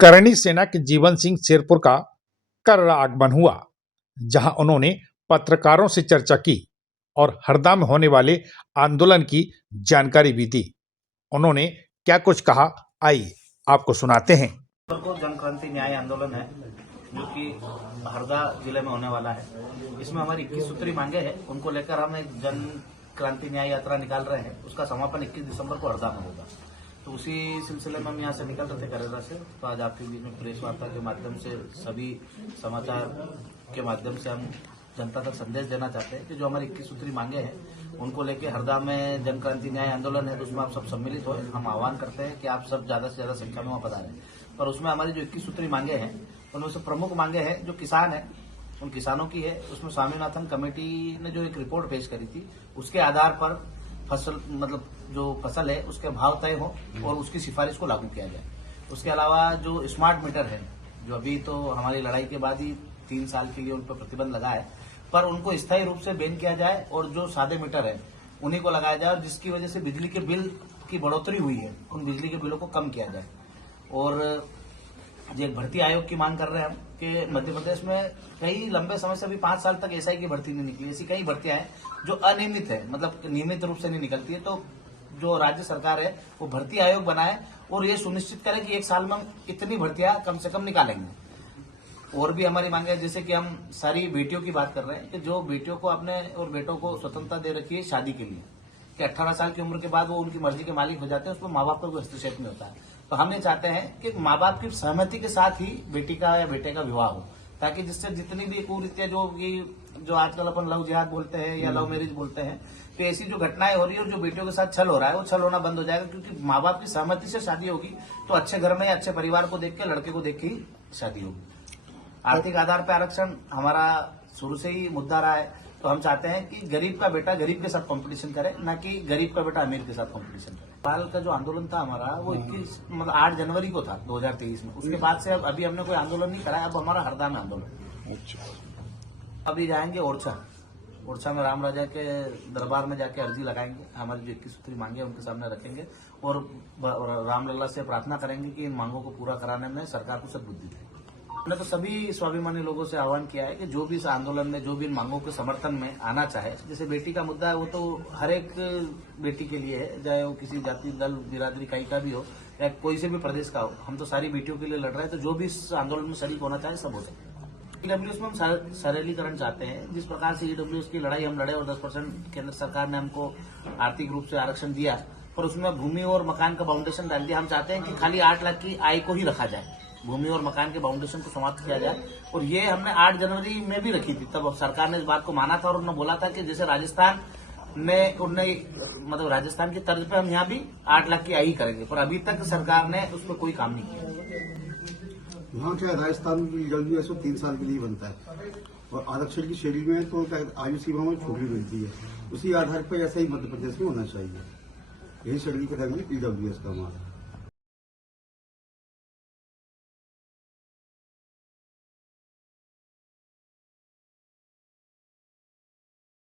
करणी सेना के जीवन सिंह शेरपुर का कर आगमन हुआ, जहां उन्होंने पत्रकारों से चर्चा की और हरदा में होने वाले आंदोलन की जानकारी भी दी। उन्होंने क्या कुछ कहा, आइए आपको सुनाते हैं। को जन क्रांति न्याय आंदोलन है जो कि हरदा जिले में होने वाला है। इसमें हमारी 21 सूत्री मांगे हैं, उनको लेकर हम एक जन क्रांति न्याय यात्रा निकाल रहे हैं। उसका समापन 21 दिसंबर को हरदा में होगा। तो उसी सिलसिले में हम यहाँ से निकल रहे थे करेला से। तो आज आपके बीच में प्रेस वार्ता के माध्यम से, सभी समाचार के माध्यम से हम जनता तक संदेश देना चाहते हैं कि जो हमारी 21 सूत्री मांगे हैं उनको लेके हरदा में जन क्रांति न्याय आंदोलन है, तो उसमें आप सब सम्मिलित हो। हम आह्वान करते हैं कि आप सब ज्यादा से ज्यादा संख्या में वहां पधारें। पर उसमें हमारी जो 21 सूत्री मांगे हैं उनमें से प्रमुख मांगे हैं जो किसान है, उन किसानों की है। उसमें स्वामीनाथन कमेटी ने जो एक रिपोर्ट पेश करी थी, उसके आधार पर फसल मतलब जो फसल है उसके भाव तय हो और उसकी सिफारिश को लागू किया जाए। उसके अलावा जो स्मार्ट मीटर है, जो अभी तो हमारी लड़ाई के बाद ही 3 साल के लिए उन पर प्रतिबंध लगा है, पर उनको स्थायी रूप से बैन किया जाए और जो सादे मीटर है उन्हीं को लगाया जाए, और जिसकी वजह से बिजली के बिल की बढ़ोतरी हुई है उन बिजली के बिलों को कम किया जाए। और जो एक भर्ती आयोग की मांग कर रहे हैं हम कि मध्य प्रदेश में कई लंबे समय से, अभी 5 साल तक एसआई की भर्ती नहीं निकली। ऐसी कई भर्तियां हैं जो अनियमित है, मतलब नियमित रूप से नहीं निकलती है। तो जो राज्य सरकार है वो भर्ती आयोग बनाए और ये सुनिश्चित करे कि 1 साल में हम इतनी भर्तियां कम से कम निकालेंगे। और भी हमारी मांग है, जैसे कि हम सारी बेटियों की बात कर रहे हैं कि जो बेटियों को अपने और बेटों को स्वतंत्रता दे रखी है शादी के लिए, कि 18 साल की उम्र के बाद वो उनकी मर्जी के मालिक हो जाते हैं, उसमें माँ बाप का कोई हस्तक्षेप नहीं होता है। तो हम ये चाहते हैं कि माँ बाप की सहमति के साथ ही बेटी का या बेटे का विवाह हो, ताकि जिससे जितनी भी कुरीतियां जो आजकल अपन लव जिहाद बोलते हैं या लव मैरिज बोलते हैं, तो ऐसी जो घटनाएं हो रही है और जो बेटियों के साथ छल हो रहा है वो छल होना बंद हो जाएगा। क्योंकि माँ बाप की सहमति से शादी होगी तो अच्छे घर में, अच्छे परिवार को देख के, लड़के को देख के ही शादी होगी। आर्थिक आधार पर आरक्षण हमारा शुरू से ही मुद्दा रहा है। तो हम चाहते हैं कि गरीब का बेटा गरीब के साथ कंपटीशन करे, ना कि गरीब का बेटा अमीर के साथ कंपटीशन करे। हाल का जो आंदोलन था हमारा वो 8 जनवरी को था 2023 में। उसके बाद से अब अभी हमने कोई आंदोलन नहीं करा है। अब हमारा हरदा में आंदोलन। अच्छा, अभी जाएंगे ओरछा में राम राजा के दरबार में जाके अर्जी लगाएंगे। हमारी जो 21 सूत्री मांगे उनके सामने रखेंगे और रामलला से प्रार्थना करेंगे कि इन मांगों को पूरा कराने में सरकार को सद्बुद्धि दे। हमने तो सभी स्वाभिमानी लोगों से आह्वान किया है कि जो भी इस आंदोलन में, जो भी इन मांगों के समर्थन में आना चाहे, जैसे बेटी का मुद्दा है वो तो हर एक बेटी के लिए है, चाहे वो किसी जाति दल बिरादरी कहीं का भी हो या कोई से भी प्रदेश का हो। हम तो सारी बेटियों के लिए लड़ रहे हैं, तो जो भी इस आंदोलन में शरीक होना चाहे सब हो सकते हैं। ईडब्ल्यूएस में हम सरलीकरण चाहते हैं। जिस प्रकार से ईडब्ल्यूएस की लड़ाई हम लड़े और 10% केंद्र सरकार ने हमको आर्थिक रूप से आरक्षण दिया, पर उसमें भूमि और मकान का बाउंडेशन डाल दिया। हम चाहते हैं कि खाली 8 लाख की आय को ही रखा जाए, भूमि और मकान के बाउंडेशन को समाप्त किया जाए। और ये हमने 8 जनवरी में भी रखी थी, तब सरकार ने इस बात को माना था और उन्होंने बोला था कि जैसे राजस्थान में उन्होंने, मतलब राजस्थान की तर्ज पे हम यहाँ भी 8 लाख की आय ही करेंगे, पर अभी तक सरकार ने उस पर कोई काम नहीं किया। यहाँ क्या राजस्थान में जल्दी 3 साल के लिए बनता है और आरक्षण की श्रेणी में तो आयु सीमा में छोटी मिलती है। उसी आधार पर ऐसा ही मध्य प्रदेश में होना चाहिए। यही शेड्यूल करेंगे ईडब्ल्यूएस का हमारा।